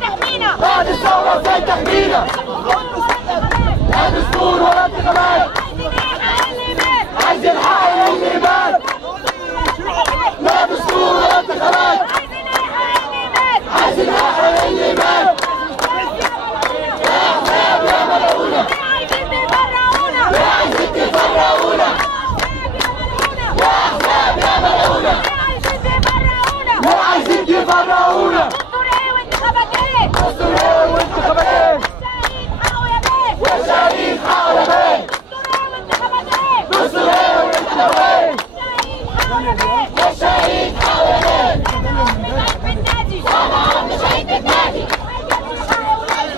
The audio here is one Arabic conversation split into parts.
تحمينا، بعد الثورة ازاي تحمينا، لا دستور ولا انتخابات، عايزين حق اللي مات، لا دستور ولا انتخابات، عايزين حق اللي مات، يا احزاب يا ملعونة، يا عايزين تفرقونا، يا احزاب يا ملعونة، يا عايزين تفرقونا، دستور ايه وانتخابات ايه، والشهيد حقه يا بيه، دستور ايه وانتخابات ايه، والشهيد حقه يا بيه، طبعا مش عيد النادي،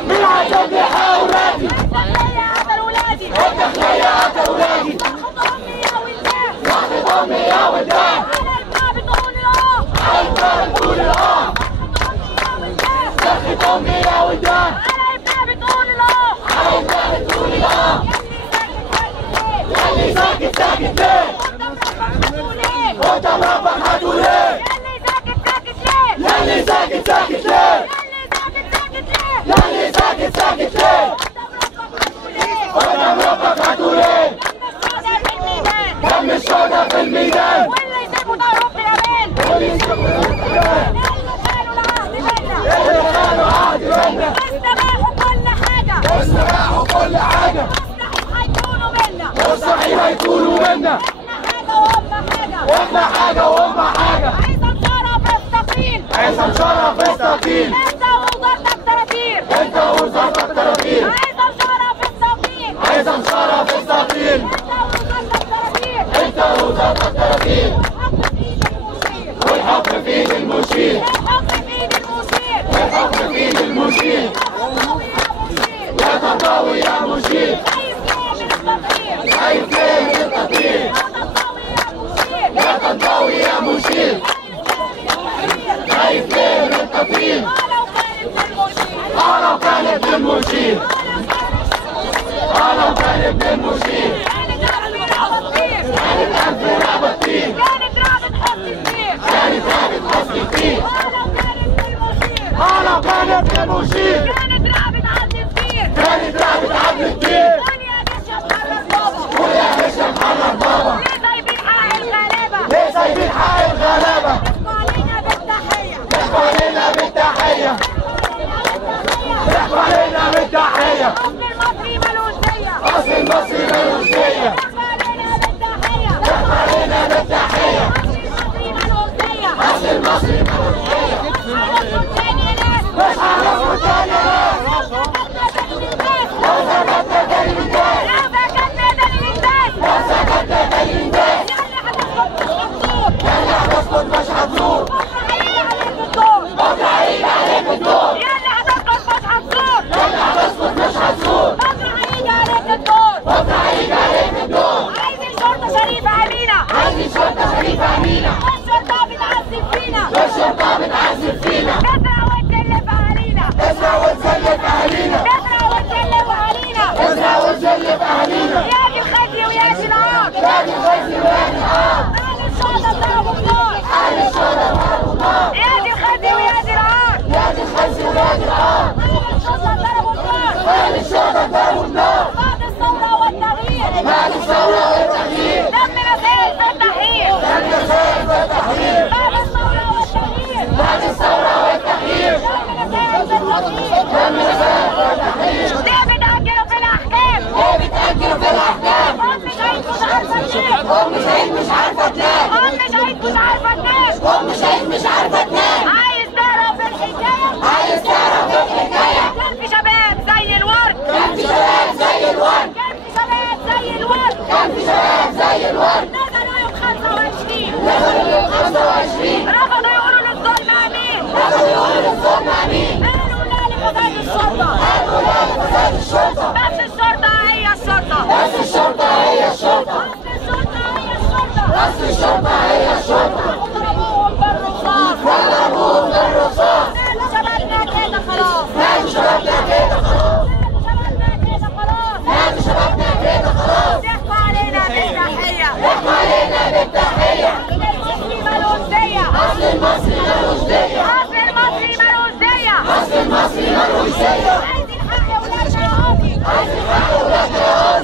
مين عشان يحقق ولادي، الداخلية قتل ولادي، وحدة أمي يا ولدان، على الباب بتقول الآه، وحدة أمي يا ولدان، على الباب بتقول الآه، ياللي ساكت ساكت ليه؟ قدام ربك هتقول ايه؟ ياللي ساكت ساكت ليه؟ ياللي ساكت ساكت ليه؟ قدام ربك هتقول ايه؟ دم الشهداء في الميدان، واللي يسيبوا ضهرهم في الامان، واللي يسيبوا ضهرهم في الامان، اللي خانوا عهد بينا، استباحوا كل حاجة، استباحوا كل حاجة، هيكونوا منا، والصحيح هيكونوا منا، احنا حاجة وهم حاجة، واحنا حاجة وهم حاجة، عصام شرف استقيل، عصام شرف استقيل، انت ووزارتك تراتير، انت ووزارتك تراتير، عصام شرف استقيل، عصام شرف استقيل، انت ووزارتك تراتير، انت ووزارتك تراتير، والحكم في ايد المشير، والحكم في ايد المشير، الحكم في ايد المشير، الحكم في ايد المشير، يا تنطوي يا مشير، خايف ليه من التطهير، يا تنطوي يا مشير، خايف ليه من التطهير، لو كان ابن المشير، لو كان ابن المشير، كانت ألف رعبة تطير، كانت رعبة حسن كتير، كانت رعبة حسن كتير، لو كان ابن المشير، كانت رعبة عدل كتير، كانت رعبة عدل كتير، قول يا باشا محرر بابا، قول يا باشا محرر بابا، ليه سايبين حق الغلابة، ليه سايبين حق الغلابة، احكوا علينا بالتحية، احكوا علينا بالتحية، أصل المصري ملوش دية، احكوا علينا بالتحية، أصل المصري ملوش دية، مش هنسكت تاني ناس، لو سكتنا تاني نتاس، لو سكتنا تاني نتاس، يلا هتسكت مش هتزور، بكرة هيجي عليك الدور، يلا هتسكت مش هتزور، يلا هتسكت مش هتزور، بكرة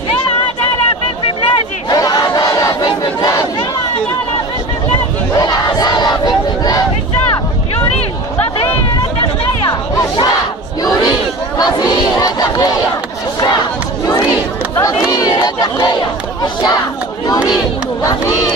للعدالة في بلادي. الشعب يريد تطهير الداخلية. الشعب يريد تطهير الداخلية. الشعب يريد تطهير الداخلية. الشعب يريد تطهير